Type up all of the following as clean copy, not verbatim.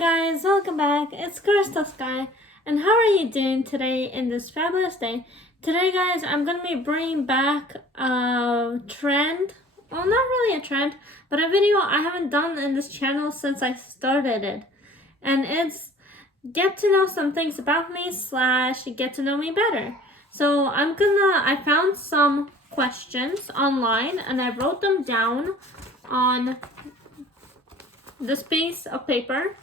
guys, welcome back. It's Crystal Sky, and how are you doing today in this fabulous day? Today, guys, I'm gonna be bringing back a trend. Well, not really a trend, but a video I haven't done in this channel since I started it, and it's get to know some things about me / get to know me better. So I found some questions online, and I wrote them down on this piece of paper.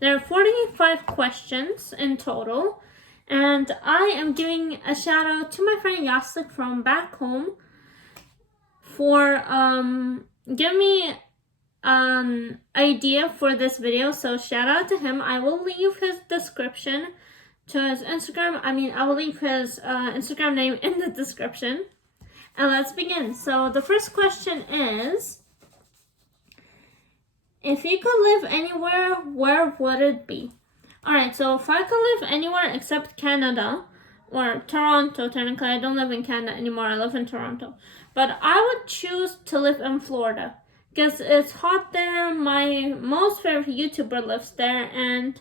There are 45 questions in total, and I am giving a shout out to my friend Yasik from back home for giving me an idea for this video. So shout out to him. I will leave his description to his Instagram. I will leave his Instagram name in the description. And let's begin. So the first question is, if you could live anywhere, where would it be? Alright, so if I could live anywhere except Canada, or Toronto, technically I don't live in Canada anymore, I live in Toronto. But I would choose to live in Florida, because it's hot there, my most favorite YouTuber lives there, and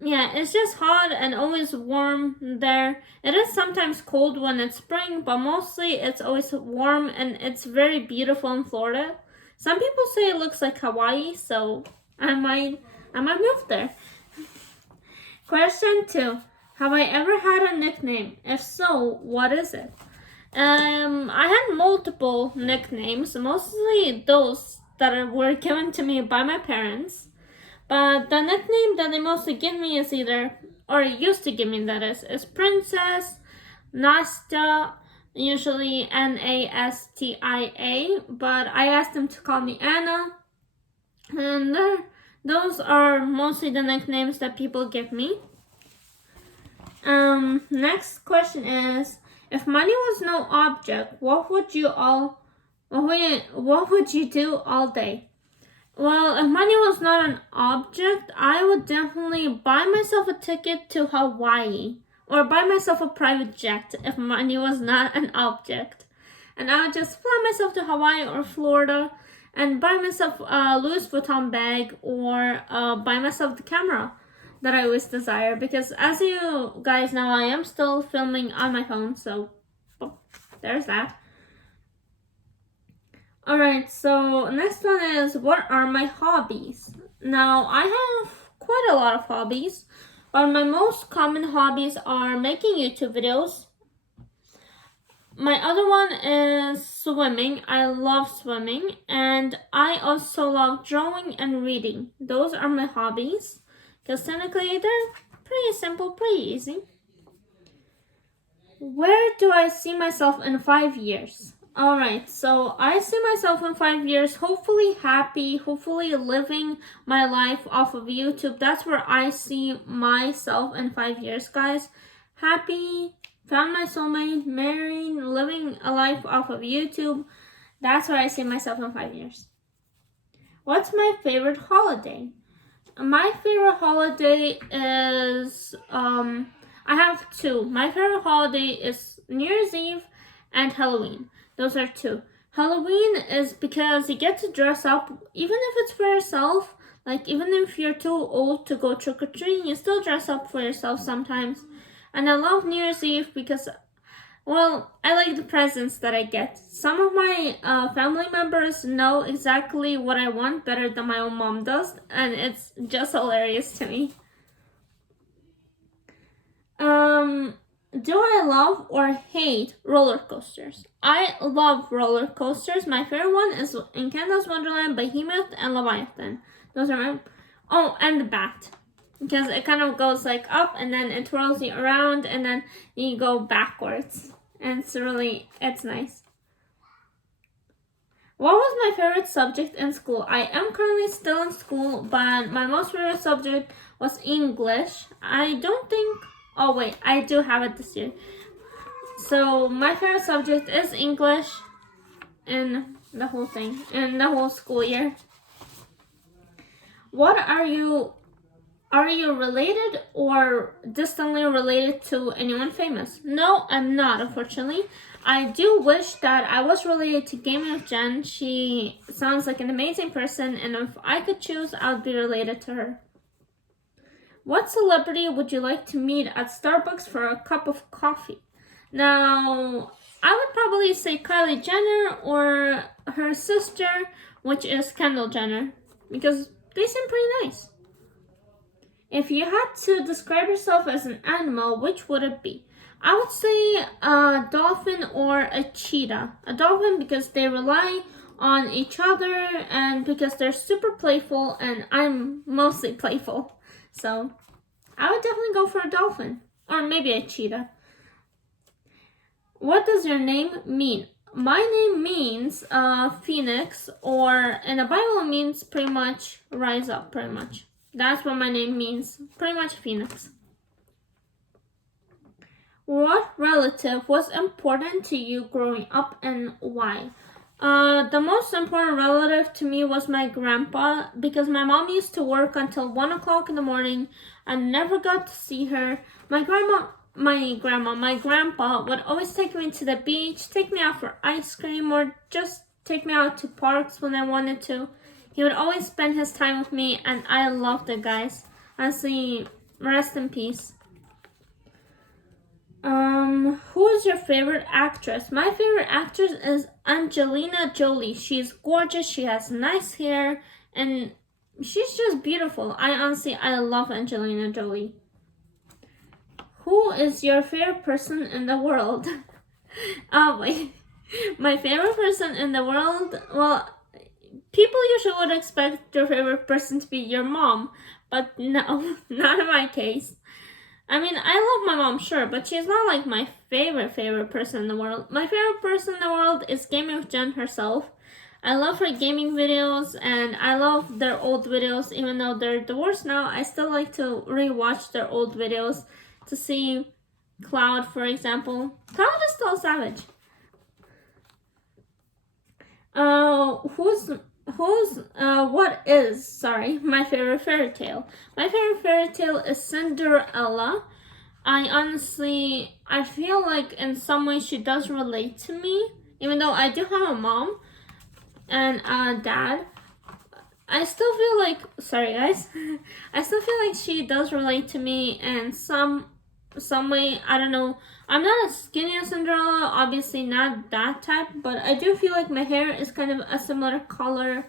yeah, it's just hot and always warm there. It is sometimes cold when it's spring, but mostly it's always warm, and it's very beautiful in Florida. Some people say it looks like Hawaii, so I might move there. Question 2. Have I ever had a nickname? If so, what is it? I had multiple nicknames, mostly those that were given to me by my parents. But the nickname that they mostly give me is used to give me, that is Princess, Nastya, usually Nastia, but I asked them to call me Anna, and those are mostly the nicknames that people give me. Next question is, if money was no object, what would you do all day? Well, if money was not an object, I would definitely buy myself a ticket to Hawaii, or buy myself a private jet if money was not an object. And I would just fly myself to Hawaii or Florida and buy myself a Louis Vuitton bag, or buy myself the camera that I always desire. Because as you guys know, I am still filming on my phone, so there's that. Alright, so next one is, what are my hobbies? Now, I have quite a lot of hobbies. But my most common hobbies are making YouTube videos. My other one is swimming. I love swimming. And I also love drawing and reading. Those are my hobbies, because technically they're pretty simple, pretty easy. Where do I see myself in 5 years? Alright, so I see myself in 5 years hopefully happy, hopefully living my life off of YouTube. That's where I see myself in 5 years, guys. Happy, found my soulmate, married, living a life off of YouTube. That's where I see myself in 5 years. What's my favorite holiday? My favorite holiday is, I have two. My favorite holiday is New Year's Eve and Halloween. Those are two. Halloween is because you get to dress up, even if it's for yourself. Like, even if you're too old to go trick-or-treating, you still dress up for yourself sometimes. And I love New Year's Eve because, well, I like the presents that I get. Some of my family members know exactly what I want better than my own mom does, and it's just hilarious to me. Do I love or hate roller coasters? I love roller coasters. My favorite one is in Canada's Wonderland, Behemoth and Leviathan. Those are my... Oh, and the Bat. Because it kind of goes like up and then it twirls you around and then you go backwards. And it's nice. What was my favorite subject in school? I am currently still in school, but my most favorite subject was English. Oh wait, I do have it this year. So my favorite subject is English in the whole thing, in the whole school year. What are you related or distantly related to anyone famous? No, I'm not, unfortunately. I do wish that I was related to Gaming with Jen. She sounds like an amazing person, and if I could choose, I would be related to her. What celebrity would you like to meet at Starbucks for a cup of coffee? Now, I would probably say Kylie Jenner or her sister, which is Kendall Jenner, because they seem pretty nice. If you had to describe yourself as an animal, which would it be? I would say a dolphin or a cheetah. A dolphin because they rely on each other and because they're super playful, and I'm mostly playful. So I would definitely go for a dolphin or maybe a cheetah. What does your name mean? My name means phoenix, or in the Bible means pretty much rise up, pretty much. That's what my name means, pretty much phoenix. What relative was important to you growing up and why? The most important relative to me was my grandpa, because my mom used to work until 1 o'clock in the morning. I never got to see her. My grandpa would always take me to the beach, take me out for ice cream, or just take me out to parks when I wanted to. He would always spend his time with me, and I loved it, guys. Honestly, rest in peace. Who is your favorite actress? My favorite actress is Angelina Jolie. She's gorgeous, she has nice hair, and she's just beautiful. I love Angelina Jolie. Who is your favorite person in the world? Oh, wait. My favorite person in the world? Well, people usually would expect your favorite person to be your mom, but no, not in my case. I mean, I love my mom, sure, but she's not like my favorite person in the world. My favorite person in the world is Gaming with Jen herself. I love her gaming videos, and I love their old videos. Even though they're divorced now, I still like to rewatch their old videos to see Cloud, for example. Cloud is still savage. What is my favorite fairy tale? My favorite fairy tale is Cinderella. I feel like in some ways she does relate to me, even though I do have a mom and a dad. I still feel like, sorry guys, I still feel like she does relate to me in some way. I don't know. I'm not as skinny as Cinderella, obviously not that type, but I do feel like my hair is kind of a similar color,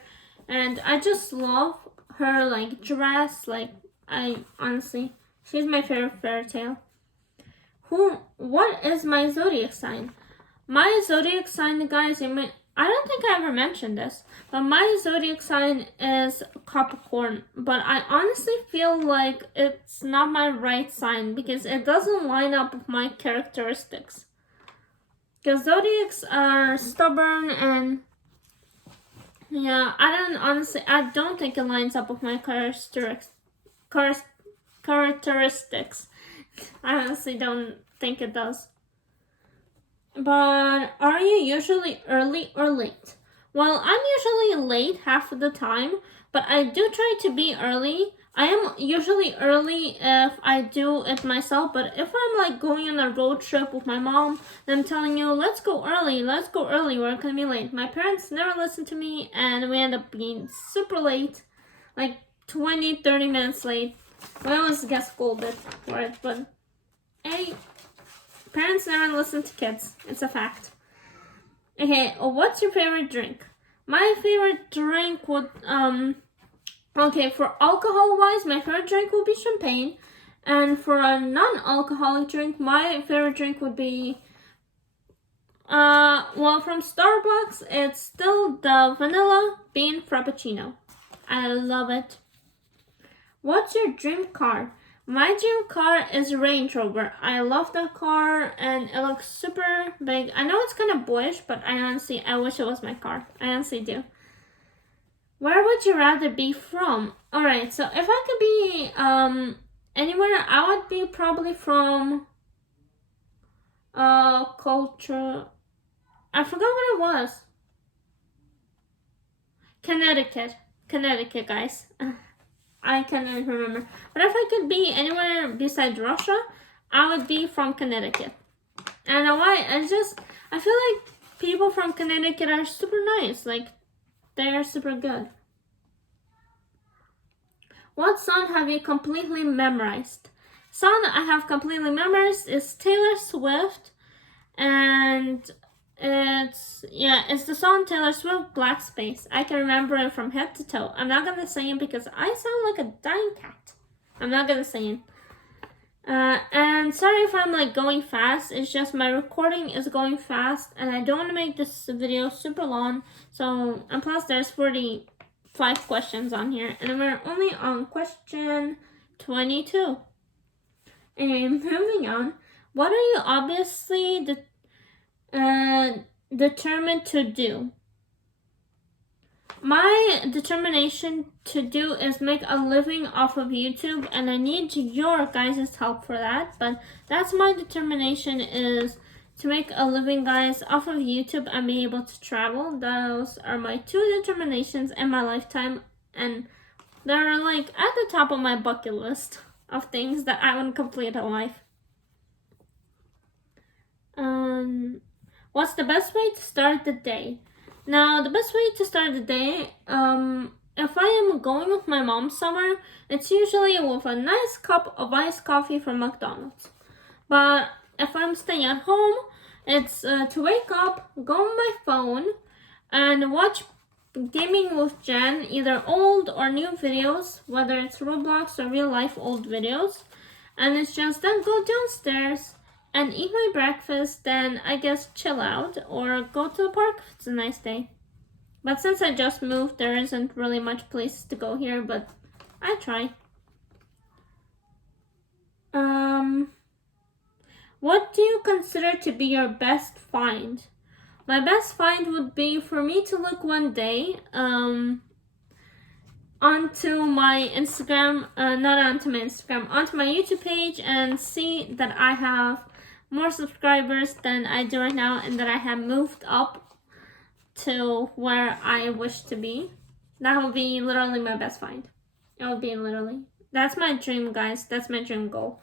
and I just love her like dress. Like, she's my favorite fairy tale. What is my zodiac sign? My zodiac sign, guys, I don't think I ever mentioned this, but my zodiac sign is Capricorn, but I honestly feel like it's not my right sign because it doesn't line up with my characteristics. Because zodiacs are stubborn, and yeah, I don't think it lines up with my characteristics. I honestly don't think it does. But are you usually early or late? Well, I'm usually late half of the time, but I do try to be early. I am usually early if I do it myself, but if I'm like going on a road trip with my mom, and I'm telling you, let's go early, we're gonna be late. My parents never listen to me, and we end up being super late, like 20-30 minutes late. We always get scolded for it, but hey, parents never listen to kids. It's a fact. Okay, what's your favorite drink? My favorite drink would, okay, for alcohol-wise, my favorite drink would be champagne. And for a non-alcoholic drink, my favorite drink would be, well, from Starbucks, it's still the vanilla bean frappuccino. I love it. What's your dream car? My dream car is Range Rover. I love that car, and it looks super big. I know it's kind of boyish, but I wish it was my car. I honestly do. Where would you rather be from? Alright, so if I could be anywhere, I would be probably from culture. I forgot what it was. Connecticut, guys. I cannot remember. But if I could be anywhere besides Russia, I would be from Connecticut. I don't know why. I feel like people from Connecticut are super nice. Like, they are super good. What song have you completely memorized? Song I have completely memorized is Taylor Swift, and it's the song Taylor Swift, Black Space. I can remember it from head to toe. I'm not gonna sing it because I sound like a dying cat. I'm not gonna sing it. And sorry if I'm like going fast, it's just my recording is going fast and I don't want to make this video super long. So, and plus there's 45 questions on here and we're only on question 22. Anyway, moving on. What are you obviously determined to do? My determination to do is make a living off of YouTube, and I need your guys' help for that. But that's my determination, is to make a living, guys, off of YouTube and be able to travel. Those are my two determinations in my lifetime, and they're like at the top of my bucket list of things that I want to complete in life. What's the best way to start the day? Now, the best way to start the day, if I am going with my mom somewhere, it's usually with a nice cup of iced coffee from McDonald's. But if I'm staying at home, it's to wake up, go on my phone, and watch Gaming with Jen, either old or new videos, whether it's Roblox or real life old videos. And it's just then go downstairs and eat my breakfast, then I guess chill out or go to the park if it's a nice day. But since I just moved, there isn't really much places to go here, but I try. What do you consider to be your best find? My best find would be for me to look one day onto my Instagram, onto my YouTube page and see that I have more subscribers than I do right now and that I have moved up to where I wish to be. That would be literally my best find. It would be literally. That's my dream, guys. That's my dream goal.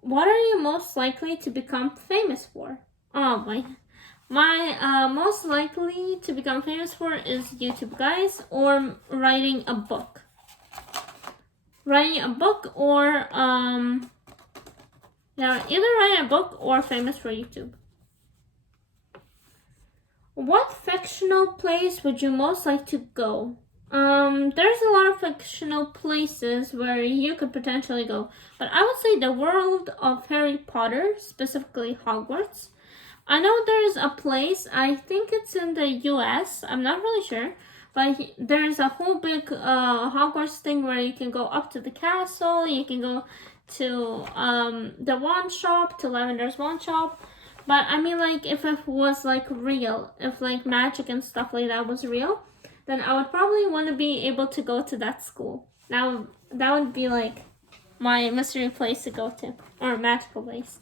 What are you most likely to become famous for? Oh boy. My most likely to become famous for is YouTube, guys, or writing a book. Writing a book or either writing a book or famous for YouTube. What fictional place would you most like to go? There's a lot of fictional places where you could potentially go, but I would say the world of Harry Potter, specifically Hogwarts. I know there's a place, I think it's in the US, I'm not really sure, but there's a whole big Hogwarts thing where you can go up to the castle, you can go to the wand shop, to Lavender's wand shop. But I mean, like, if it was like real, if like magic and stuff like that was real, then I would probably want to be able to go to that school. That would be like my mystery place to go to, or magical place.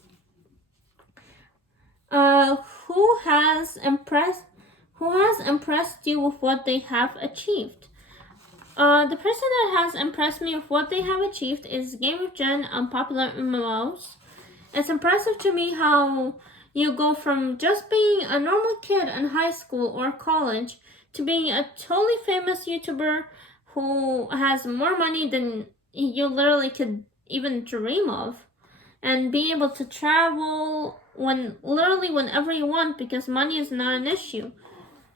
Who has impressed you with what they have achieved? The person that has impressed me with what they have achieved is Game of Jen on popular MMOs. It's impressive to me how you go from just being a normal kid in high school or college to being a totally famous YouTuber who has more money than you literally could even dream of, and being able to travel whenever you want because money is not an issue.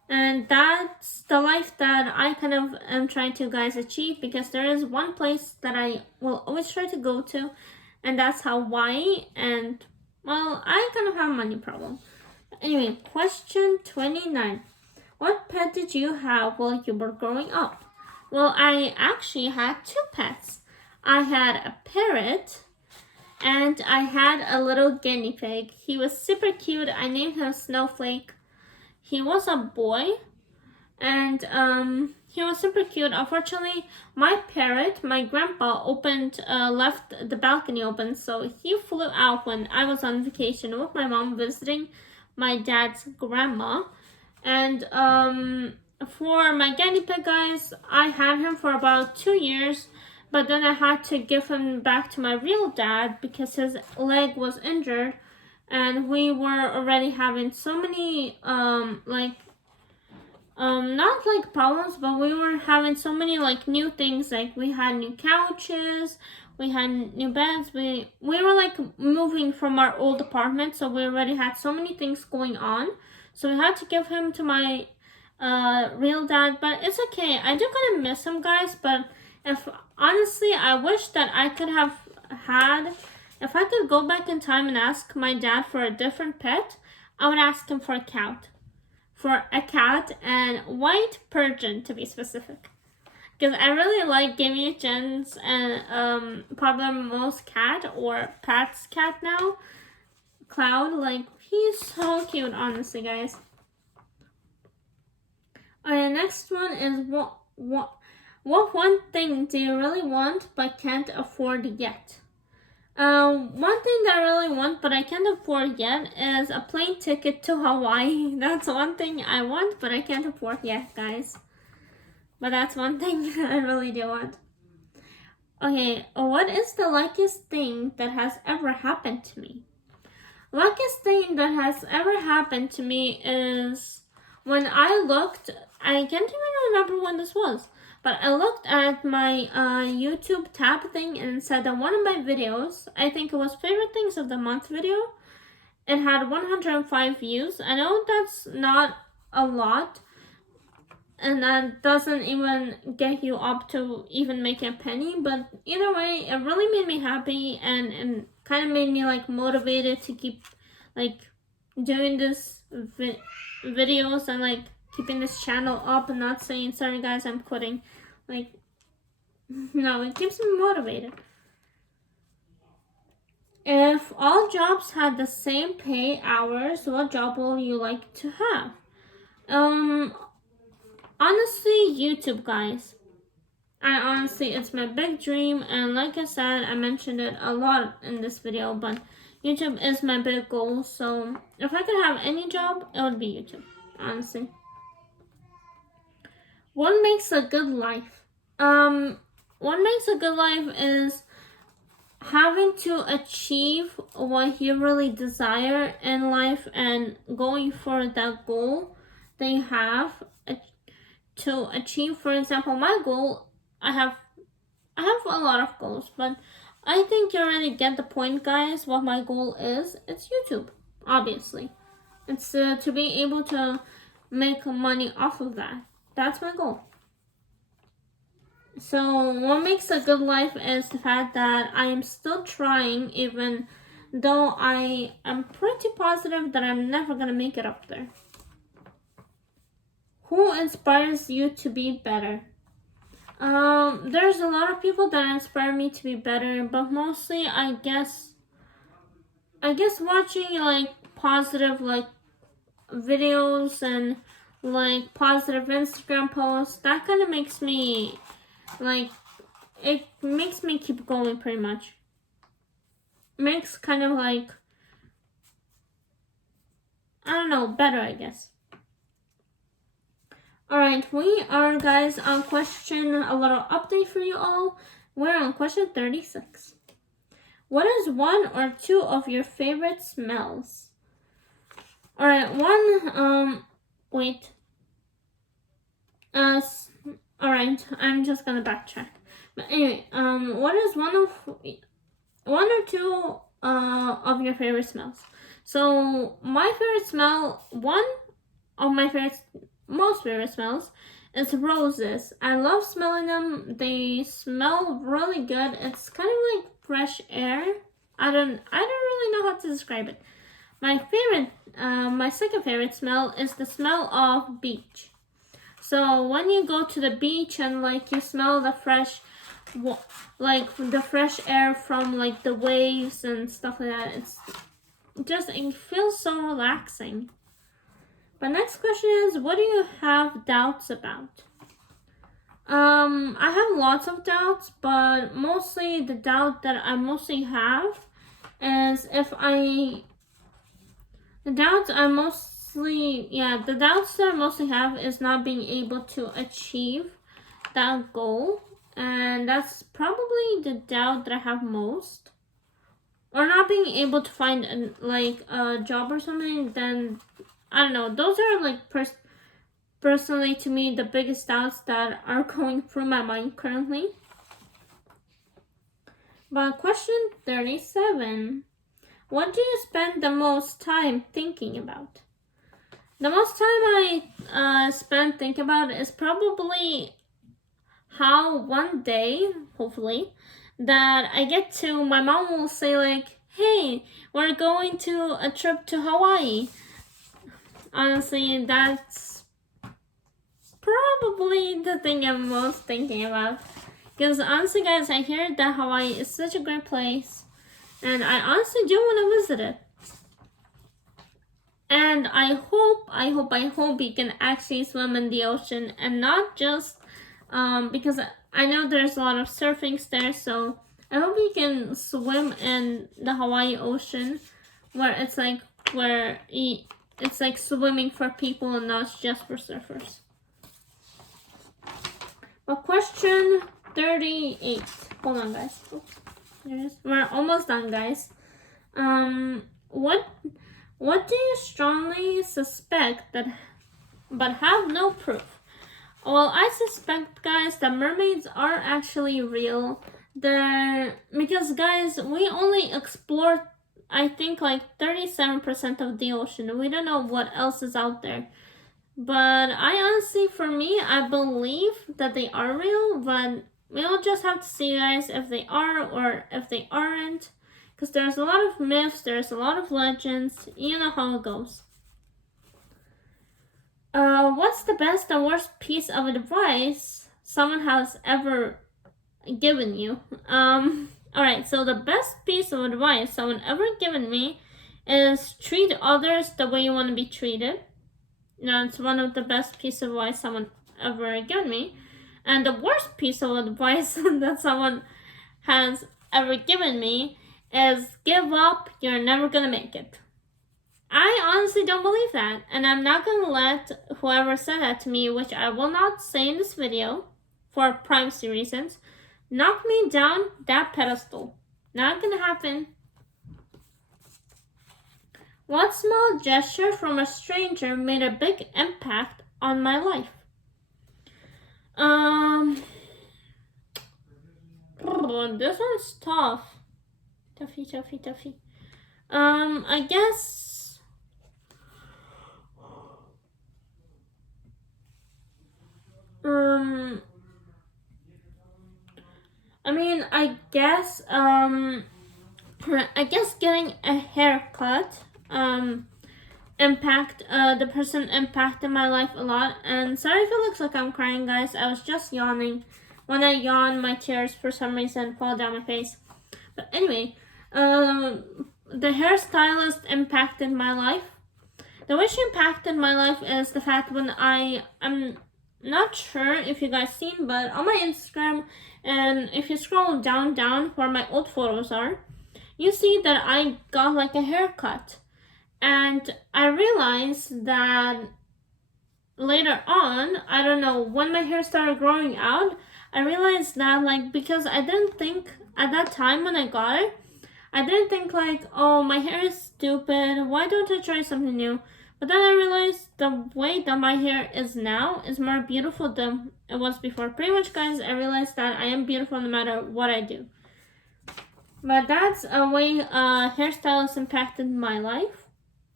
And that's the life that I kind of am trying to, guys, achieve, because there is one place that I will always try to go to, and that's Hawaii. And well, I kind of have a money problem. Anyway, question 29. What pet did you have while you were growing up? Well, I actually had two pets. I had a parrot and I had a little guinea pig. He was super cute. I named him Snowflake. He was a boy and he was super cute. Unfortunately, my parrot, my grandpa, left the balcony open, so he flew out when I was on vacation with my mom visiting my dad's grandma. And for my guinea pig, guys, I had him for about 2 years, but then I had to give him back to my real dad because his leg was injured, and we were already having so many not like problems, but we were having so many like new things. Like we had new couches, we had new beds. We were like moving from our old apartment, so we already had so many things going on. So we had to give him to my real dad, but it's okay. I do kind of miss him, guys. But if honestly, I wish that I could have had. If I could go back in time and ask my dad for a different pet, I would ask him for a cat. For a cat and white Persian to be specific. Because I really like Gimme Jen's and probably most cat or Pat's cat now. Cloud, like he's so cute, honestly, guys. Alright, next one is what one thing do you really want but can't afford yet? One thing that I really want but I can't afford yet is a plane ticket to Hawaii. That's one thing I want but I can't afford yet, guys. But that's one thing I really do want. Okay, what is the luckiest thing that has ever happened to me? Luckiest thing that has ever happened to me is when I looked, I can't even remember when this was, but I looked at my YouTube tab thing and said that one of my videos, I think it was favorite things of the month video, it had 105 views. I know that's not a lot, and that doesn't even get you up to even make a penny, but either way, it really made me happy and kind of made me like motivated to keep like doing this videos and like keeping this channel up and not saying sorry guys I'm quitting. Like no, it keeps me motivated. If all jobs had the same pay hours, what job will you like to have? Honestly, YouTube, guys. It's my big dream, and like I said, I mentioned it a lot in this video, but YouTube is my big goal, so if I could have any job, it would be YouTube, honestly. What makes a good life? What makes a good life is having to achieve what you really desire in life and going for that goal that you have to achieve. For example, my goal, I have a lot of goals, but I think you already get the point, guys. What my goal is, it's YouTube, obviously. It's to be able to make money off of that. That's my goal. So what makes a good life is the fact that I am still trying, even though I am pretty positive that I'm never gonna make it up there. Who inspires you to be better? There's a lot of people that inspire me to be better, but mostly I guess watching like positive like videos and like positive Instagram posts, that kind of makes me like, it makes me keep going pretty much. Makes kind of like, I don't know, better I guess. Alright, we are, guys, on a little update for you all. We're on question 36. What is one or two of your favorite smells? Alright, wait. Alright, I'm just gonna backtrack. But anyway, what is one or two of your favorite smells? So my favorite smell, one of my most favorite smells is roses. I love smelling them. They smell really good. It's kind of like fresh air. I don't really know how to describe it. My second favorite smell is the smell of beach. So when you go to the beach and like you smell the fresh air from like the waves and stuff like that, it feels so relaxing. But next question is, what do you have doubts about? I have lots of doubts, but mostly the doubt that I mostly have is the doubts that I mostly have is not being able to achieve that goal. And that's probably the doubt that I have most. Or not being able to find a job or something, then I don't know. Those are like personally, to me, the biggest doubts that are going through my mind currently. But question 37. What do you spend the most time thinking about? The most time I spend thinking about is probably how one day, hopefully, that I get to, my mom will say like, hey, we're going to a trip to Hawaii. Honestly, that's probably the thing I'm most thinking about. Because honestly, guys, I hear that Hawaii is such a great place, and I honestly do want to visit it. And I hope you can actually swim in the ocean, and not just because I know there's a lot of surfing there, so I hope you can swim in the Hawaii Ocean, where it's like it's like swimming for people and not just for surfers. Well, question 38. Hold on, guys. Oops. There it is. We're almost done, guys. What do you strongly suspect but have no proof? Well, I suspect, guys, that mermaids are actually real. Because, guys, we only explored, I think, like 37% of the ocean. We don't know what else is out there. But I honestly, for me, I believe that they are real, but we'll just have to see, guys, if they are or if they aren't. Because there's a lot of myths, there's a lot of legends, you know how it goes. What's the best and worst piece of advice someone has ever given you? Alright, so the best piece of advice someone ever given me is treat others the way you want to be treated. That's one of the best pieces of advice someone ever given me. And the worst piece of advice that someone has ever given me is give up, you're never gonna make it. I honestly don't believe that, and I'm not gonna let whoever said that to me, which I will not say in this video for privacy reasons, knock me down that pedestal. Not gonna happen. What small gesture from a stranger made a big impact on my life? This one's tough. Toughy. I guess I guess getting a haircut the person impacted my life a lot. And sorry if it looks like I'm crying, guys. I was just yawning. When I yawn, my tears for some reason fall down my face. But anyway, the hairstylist impacted my life. The way she impacted my life is the fact when I'm not sure if you guys seen, but on my Instagram, and if you scroll down where my old photos are, you see that I got like a haircut. And I realized that later on, I don't know, when my hair started growing out, I realized that like, because I didn't think at that time when I got it, I didn't think like, oh, my hair is stupid, why don't I try something new? But then I realized the way that my hair is now is more beautiful than it was before. Pretty much, guys, I realized that I am beautiful no matter what I do. But that's a way hairstylists impacted my life.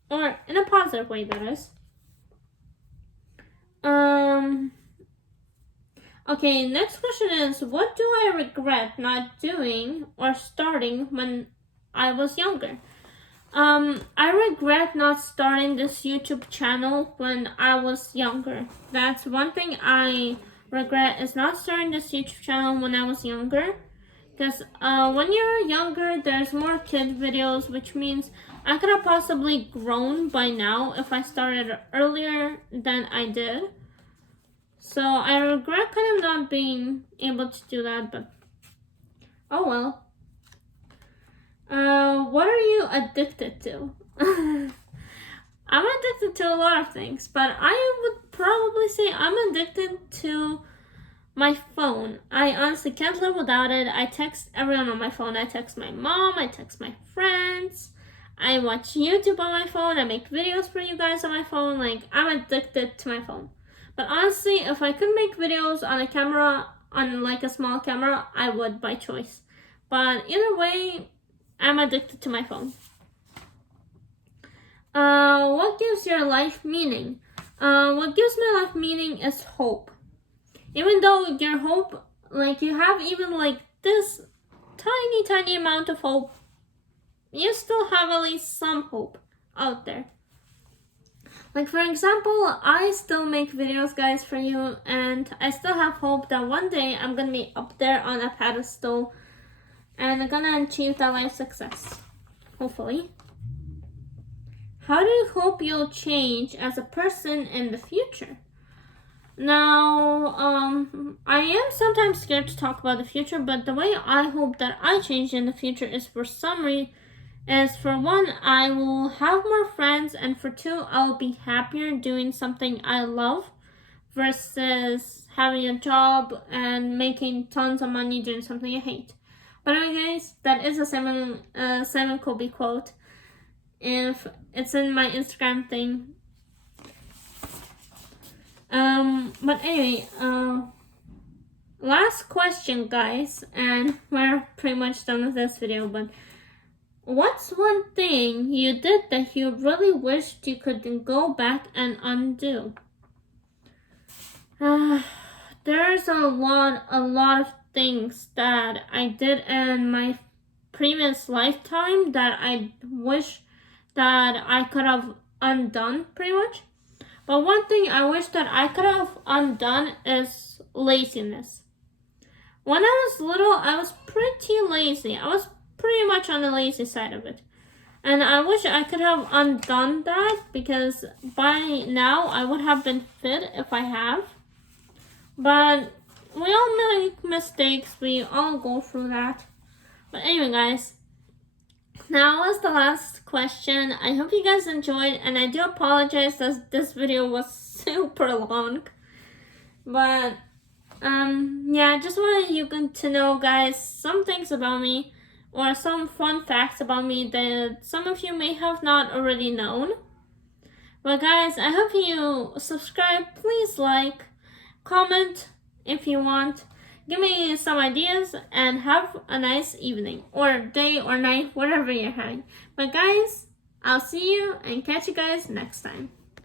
Or in a positive way, that is. Okay, next question is, what do I regret not doing or starting when I was younger? I regret not starting this YouTube channel when I was younger. That's one thing I regret, is not starting this YouTube channel when I was younger. Because when you're younger, there's more kid videos, which means I could have possibly grown by now if I started earlier than I did. So I regret kind of not being able to do that, but oh well. What are you addicted to? I'm addicted to a lot of things, but I would probably say I'm addicted to my phone. I honestly can't live without it. I text everyone on my phone. I text my mom, I text my friends, I watch YouTube on my phone, I make videos for you guys on my phone. Like, I'm addicted to my phone. But honestly, if I could make videos on a camera, on like a small camera, I would by choice. But either way, I'm addicted to my phone. What gives your life meaning? What gives my life meaning is hope. Even though your hope, like you have even like this tiny amount of hope, you still have at least some hope out there. Like for example, I still make videos, guys, for you, and I still have hope that one day I'm gonna be up there on a pedestal and I'm gonna achieve that life success. Hopefully. How do you hope you'll change as a person in the future? Now, I am sometimes scared to talk about the future, but the way I hope that I change in the future is for one, I will have more friends, and for two, I'll be happier doing something I love versus having a job and making tons of money doing something I hate. By the way, guys, that is a Simon Colby quote. If it's in my Instagram thing. But anyway, last question, guys, and we're pretty much done with this video, but what's one thing you did that you really wished you could go back and undo? There's a lot of things that I did in my previous lifetime that I wish that I could have undone, pretty much. But one thing I wish that I could have undone is laziness. When I was little, I was pretty lazy. I was pretty much on the lazy side of it. And I wish I could have undone that, because by now I would have been fit if I have. But we all make mistakes. We all go through that. But anyway, guys, now was the last question. I hope you guys enjoyed, and I do apologize that this video was super long. But yeah, I just wanted you to know, guys, some things about me, or some fun facts about me that some of you may have not already known. But guys, I hope you subscribe. Please like, comment if you want. Give me some ideas, and have a nice evening, or day, or night, whatever you're having. But guys, I'll see you and catch you guys next time.